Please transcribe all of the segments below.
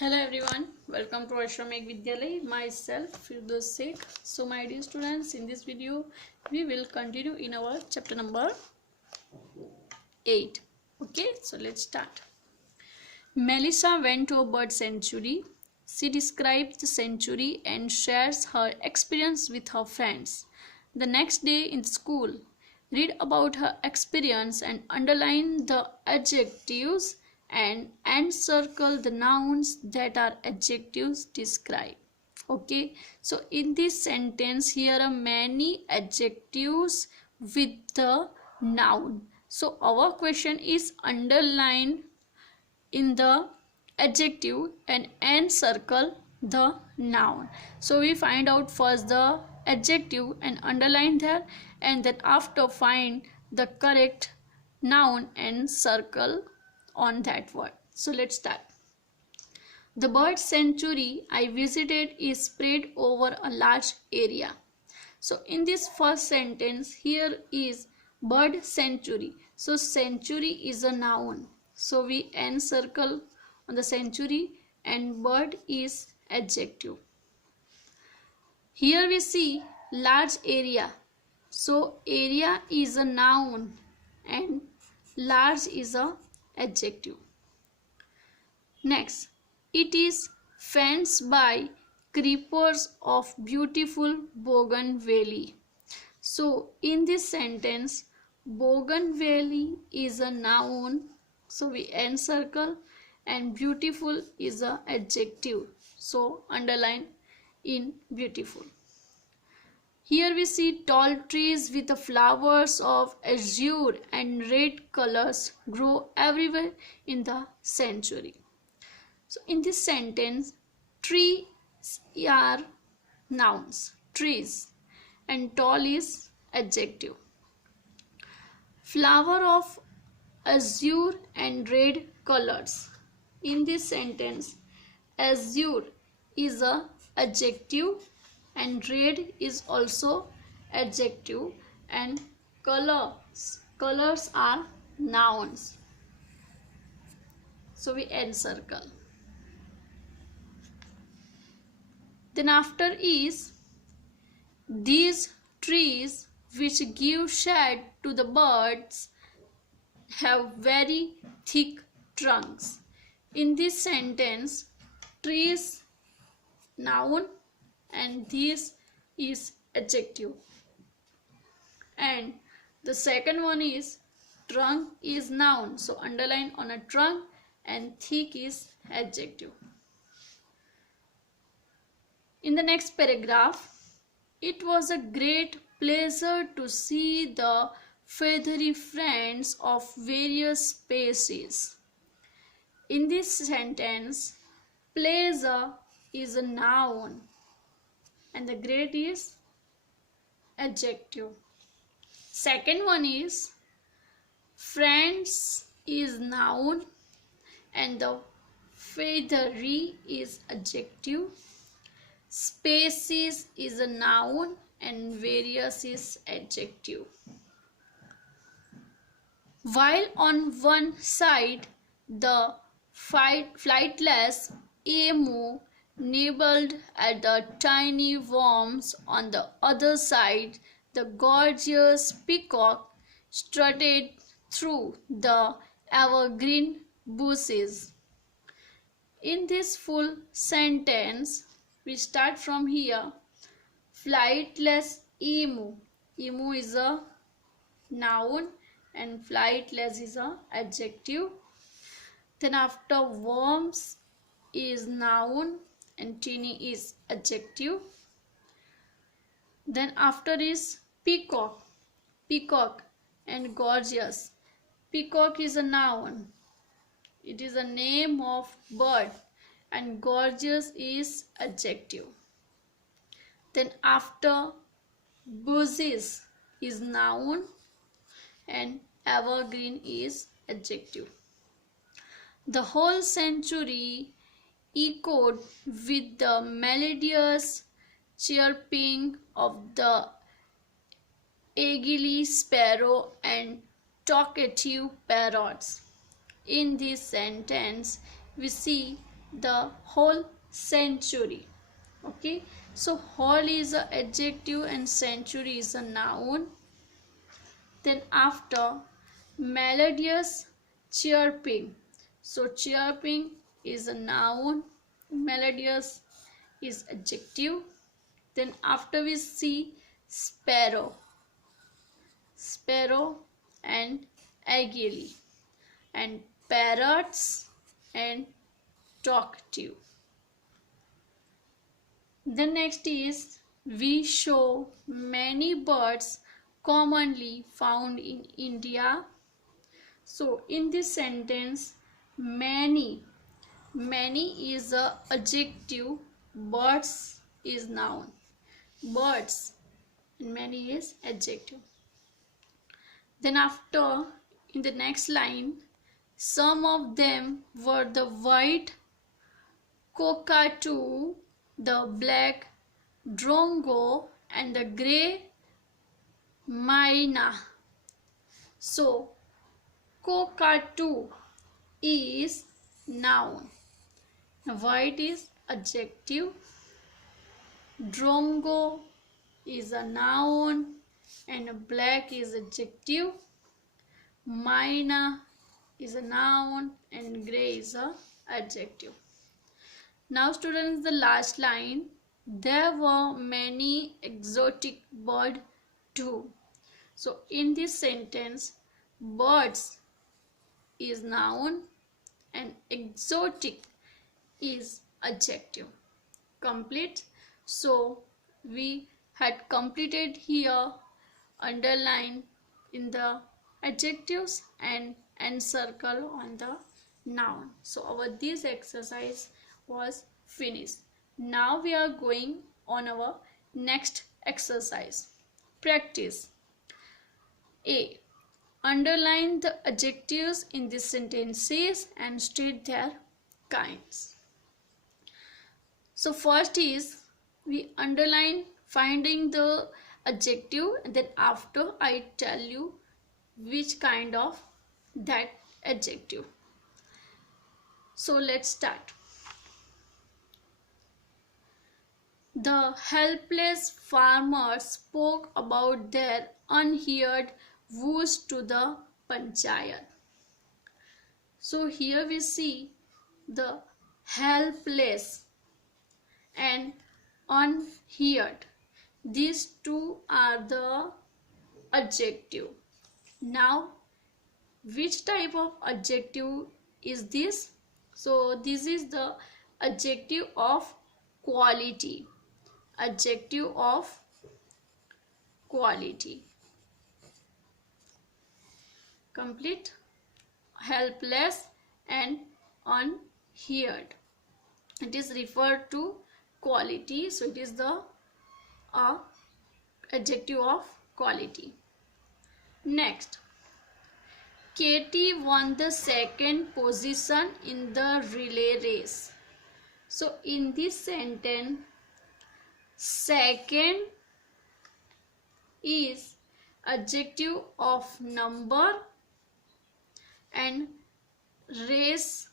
Hello everyone, welcome to Ashramik Vidyalay. Myself Firdaus Sheikh. So my dear students, in this video we will continue in our chapter number 8. Okay, so let's start. Melissa went to a bird sanctuary. She describes the sanctuary and shares her experience with her friends. The next day in school, read about her experience and underline the adjectives and encircle the nouns that are adjectives describe. Okay, so in this sentence here are many adjectives with the noun. So our question is underline in the adjective and encircle the noun. So we find out first the adjective and underline there, and then after find the correct noun and circle on that word. So let's start. The bird sanctuary I visited is spread over a large area. So in this first sentence here is bird sanctuary. So sanctuary is a noun. So we encircle on the sanctuary and bird is adjective. Here we see large area. So area is a noun and large is a adjective. Next, it is fenced by creepers of beautiful bougainvillea. So in this sentence, bougainvillea is a noun. So we encircle and beautiful is a adjective. So underline in beautiful. Here we see tall trees with the flowers of azure and red colors grow everywhere in the sanctuary. So in this sentence, trees are nouns, trees, and tall is adjective. Flower of azure and red colors. In this sentence, azure is a adjective and red is also adjective, and colors are nouns. So we encircle. Then after is these trees which give shade to the birds have very thick trunks. In this sentence, trees noun and this is adjective. And the second one is trunk is noun. So underline on a trunk and thick is adjective. In the next paragraph, it was a great pleasure to see the feathery friends of various species. In this sentence, pleasure is a noun and the great is adjective. Second one is friends is noun and the feathery is adjective. Species is a noun and various is adjective. While on one side the flightless emu nibbled at the tiny worms, on the other side the gorgeous peacock strutted through the evergreen bushes. In this full sentence, we start from here. Flightless emu. Emu is a noun and flightless is a adjective. Then after worms is noun and teeny is adjective. Then after is peacock. Peacock and gorgeous. Peacock is a noun. It is a name of bird and gorgeous is adjective. Then after bushes is noun and evergreen is adjective. The whole sanctuary echoed with the melodious chirping of the eagerly sparrow and talkative parrots. In this sentence, we see the whole century. Okay, so whole is a adjective and century is a noun. Then after, melodious chirping. So chirping is a noun, melodious is adjective. Then after we see sparrow, sparrow and agile, and parrots and talkative. The next is, we show many birds commonly found in India. So in this sentence, many is a adjective, birds is noun, birds, and many is adjective. Then after, in the next line, some of them were the white cockatoo, the black drongo, and the grey myna. So cockatoo is noun, white is adjective, drongo is a noun, and black is adjective, myna is a noun, and grey is a adjective. Now students, the last line, there were many exotic birds too. So in this sentence, birds is noun and exotic is adjective. Complete. So we had completed here, underline in the adjectives and encircle on the noun. So our this exercise was finished. Now we are going on our next exercise. Practice. A. Underline the adjectives in these sentences and state their kinds. So first is, we underline finding the adjective, and then after I tell you which kind of that adjective. So let's start. The helpless farmer spoke about their unheard woes to the panchayat. So here we see the helpless and unheard. These two are the adjective. Now, which type of adjective is this? So this is the adjective of quality. Adjective of quality. Complete. Helpless and unheard. It is referred to quality, so it is the adjective of quality. Next, Katie won the second position in the relay race. So in this sentence, second is adjective of number and race,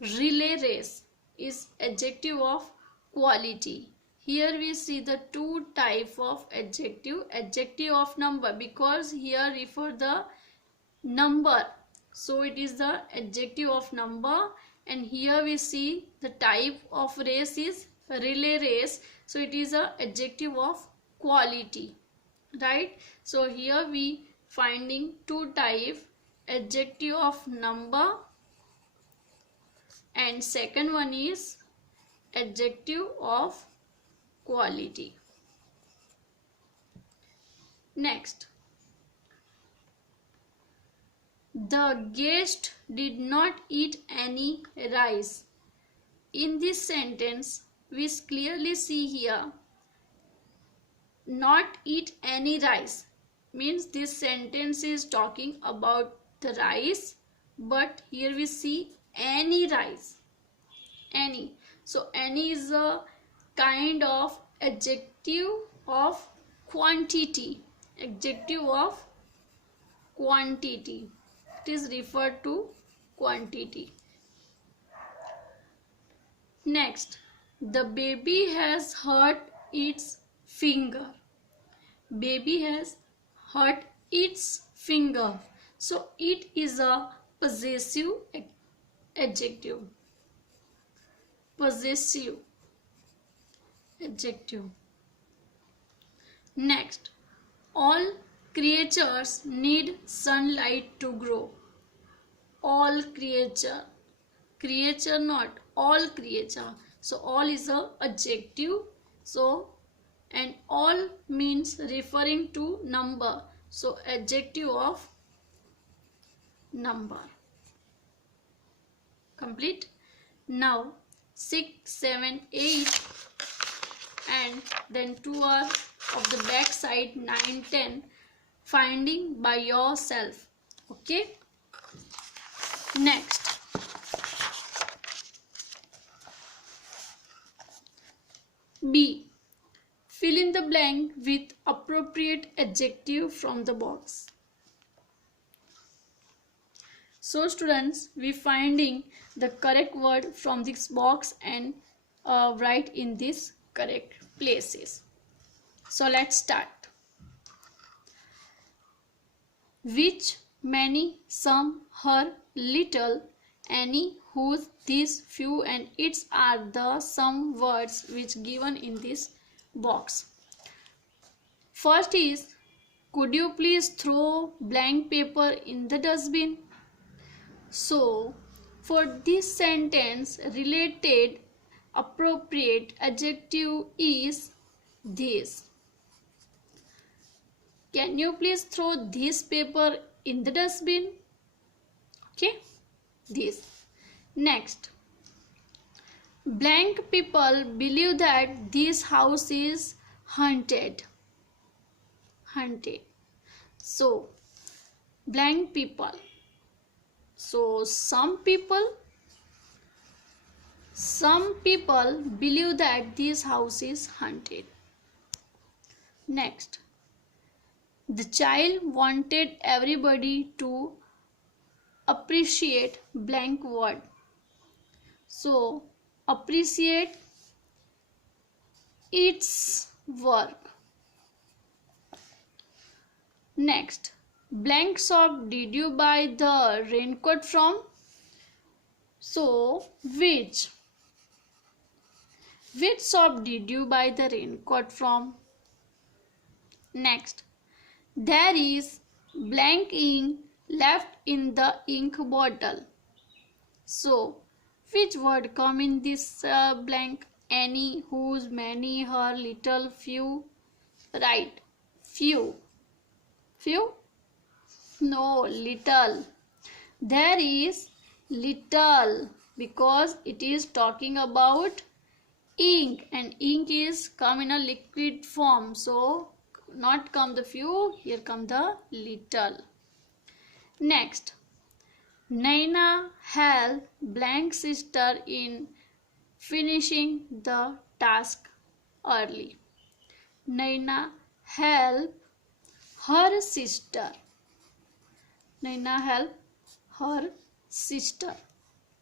relay race is adjective of quality. Here we see the two type of adjective. Adjective of number, because here refer the number, so it is the adjective of number, and here we see the type of race is relay race, so it is a adjective of quality, right? So here we finding two type, adjective of number and second one is adjective of quality. Next, the guest did not eat any rice. In this sentence, we clearly see here, not eat any rice means this sentence is talking about the rice, but here we see any rice, any. So any is a kind of adjective of quantity, adjective of quantity. It is referred to quantity. Next, the baby has hurt its finger. Baby has hurt its finger. So it is a possessive adjective. Possessive adjective. Next, all creatures need sunlight to grow. All creature. Creature not all creature. So all is a adjective. So and all means referring to number. So adjective of number. Complete. Now 6, 7, 8 and then 2 are of the back side 9, 10 finding by yourself. Okay. Next, B. Fill in the blank with appropriate adjective from the box. So students, we finding the correct word from this box and write in these correct places. So let's start. Which, many, some, her, little, any, whose, this, few and its are the some words which given in this box. First is, could you please throw blank paper in the dustbin? So for this sentence, related appropriate adjective is this. Can you please throw this paper in the dustbin? Okay, this. Next, blank people believe that this house is haunted. Haunted. So blank people. So some people believe that this house is haunted. Next, the child wanted everybody to appreciate blank word. So appreciate its work. Next, blank shop did you buy the raincoat from? So which shop did you buy the raincoat from? Next, there is blank ink left in the ink bottle. So which word come in this blank? Any, whose, many, her, little, few. Right, few. Few? No, little. There is little because it is talking about ink and ink is come in a liquid form. So not come the few, here come the little. Next, Naina helped blank sister in finishing the task early. Naina helped her sister. Naina helped her sister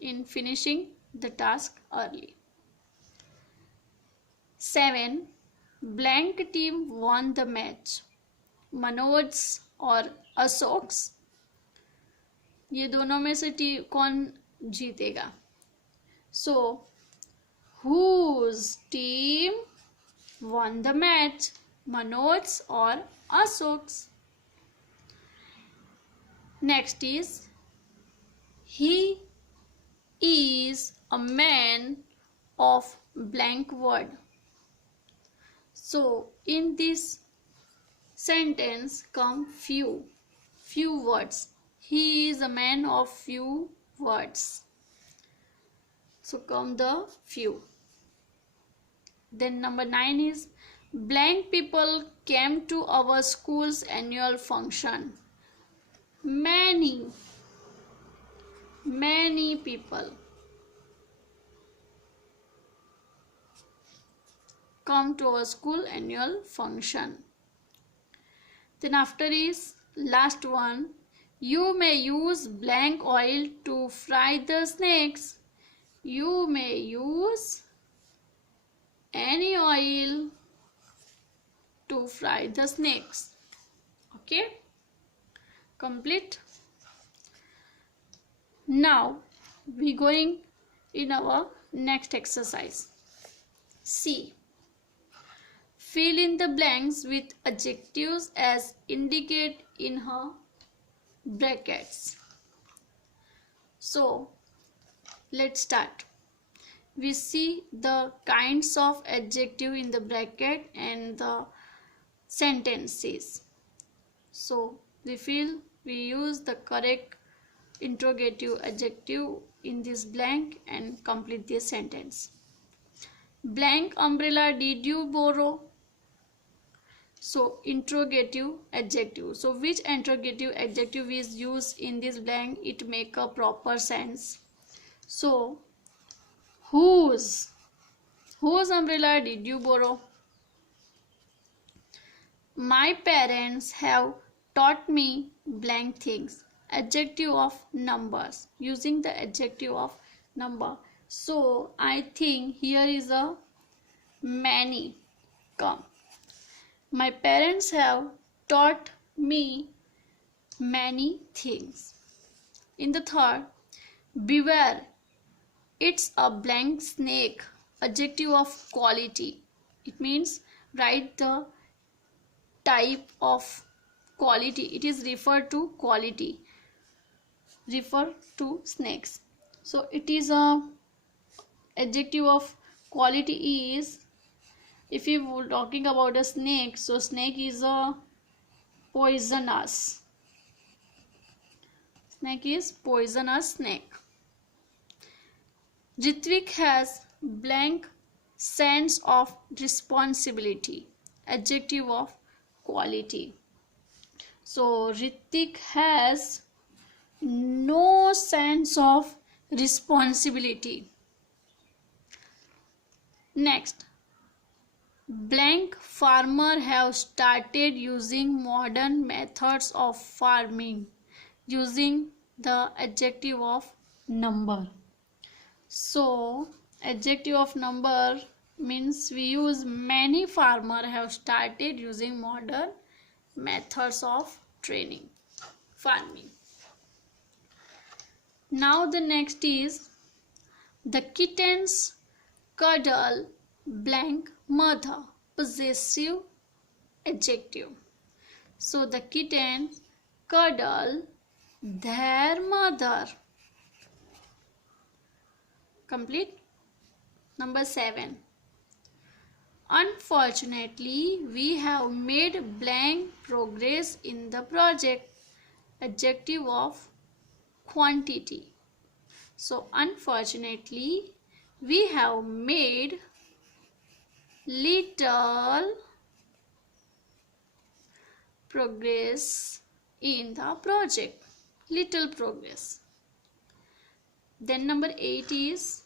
in finishing the task early. 7. Blank team won the match. Manoj और अशोक्स, ये दोनों में से कौन जीतेगा? So whose team won the match? Manoj or Ashok's? Next is, he is a man of blank word. So in this sentence come few words. He is a man of few words. So come the few. Then number 9 is, blank people came to our school's annual function. Many people come to our school annual function. Then after is last one, you may use blank oil to fry the snakes. You may use use any oil to fry the snakes. Okay, complete. Now we going in our next exercise. C. Fill in the blanks with adjectives as indicated in her brackets. So let's start. We see the kinds of adjective in the bracket and the sentences. So we use the correct interrogative adjective in this blank and complete this sentence. Blank umbrella did you borrow? So interrogative adjective. So which interrogative adjective is used in this blank? It make a proper sense. So whose umbrella did you borrow? My parents have taught me blank things. Adjective of numbers. Using the adjective of number. So I think here is a many. Come. My parents have taught me many things. In the third, beware. It's a blank snake. Adjective of quality. It means write the type of quality. It is referred to quality. Refer to snakes. So it is a adjective of quality is, if you were talking about a snake, so snake is a poisonous. Snake is poisonous snake. Ritvik has blank sense of responsibility. Adjective of quality. So Ritik has no sense of responsibility. Next, blank farmer have started using modern methods of farming. Using the adjective of number. So adjective of number means we use many farmers have started using modern methods of farming. Now the next is the kittens cuddle blank mother. Possessive adjective. So the kittens cuddle their mother. Complete. Number 7. Unfortunately, we have made blank progress in the project. Adjective of quantity. So unfortunately, we have made little progress in the project. Little progress. Then number 8 is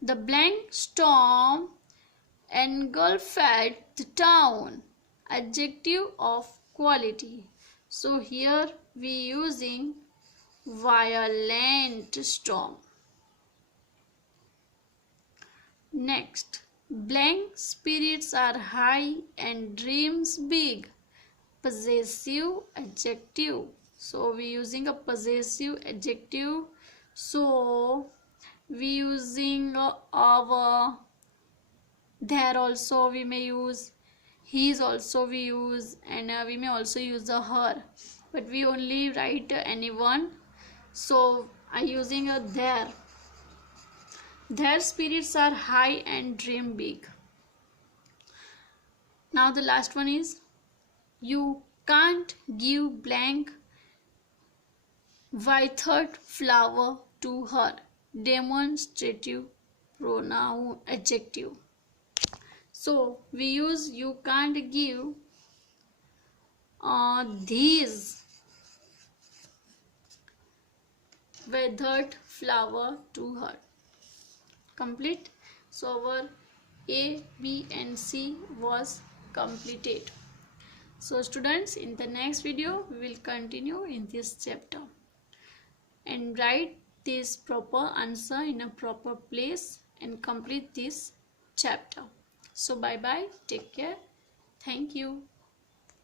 the blank storm engulfed the town. Adjective of quality. So here we using violent storm. Next, blank spirits are high and dreams big. Possessive adjective. So we using a possessive adjective. So we using our, there also we may use, his also we use, and we may also use the her, but we only write anyone. So I using a there. Their spirits are high and dream big. Now the last one is you can't give blank withered flower to her. Demonstrative pronoun adjective. So we use you can't give these withered flower to her. Complete. So our A, B and C was completed. So students, in the next video we will continue in this chapter and write this proper answer in a proper place and complete this chapter. So bye bye, take care, thank you.